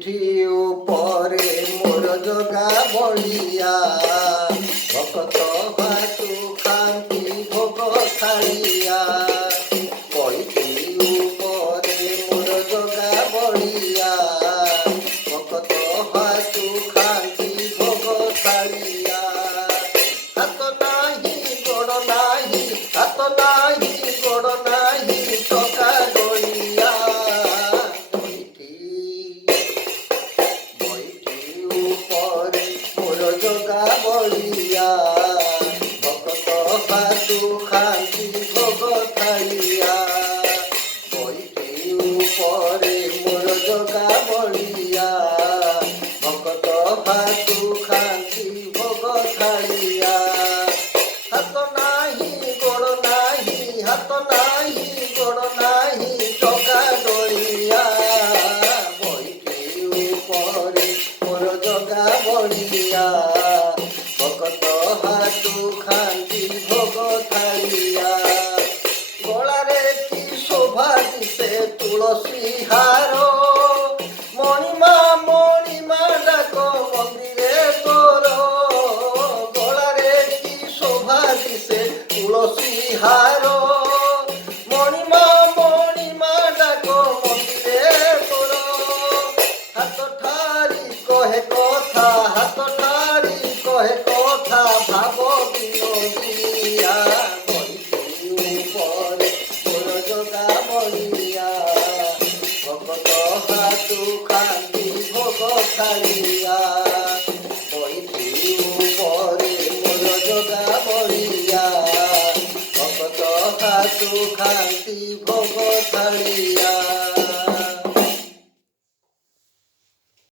বৈঠি উপরে মোর জগা বলিয়া ভকত ভাতু খান্তি ভোগ থালিয়া বৈঠি উপরে মোর জগা বলিয়া ভকত ভাতু খান্তি ভোগ থালিয়া হাত নাহি গোড় নাহি হাত নাহি গোড় নাহি টকা গড়িয়া উপরে মোর জগা বলিয়া ভকত ভাতু খান্তি ভোগ থালিয়া বৈঠি উপরে মোর জগা বলিয়া ভকত ভাতু খান্তি ভোগ থালিয়া হাত নাহি গোড় নাহি হাত নাহি গোড় নাহি টকা ডলিয়া বৈঠি উপরে মোর জগা বলিয়া ভকত হাতু খান্তি ভোগ থালিয়া গলারে কি শোভা দিছে তুলসী হার মণিমা ডাক মন্দিরে তোর গলারে কি শোভা দিছে তুলসী হার মণিমা ডাক মন্দিরে তোর হাত ঠারি কহে কথা হাত ঠারি কহে কথা ভাব বিনোদিয়া বৈঠি উপরে মোর জগা বলিয়া ভকত হাতু খান্তি ভোগ থালিয়া বৈঠি উপরে মোর জগা বলিয়া ভকত হাতু খান্তি ভোগ থালিয়া।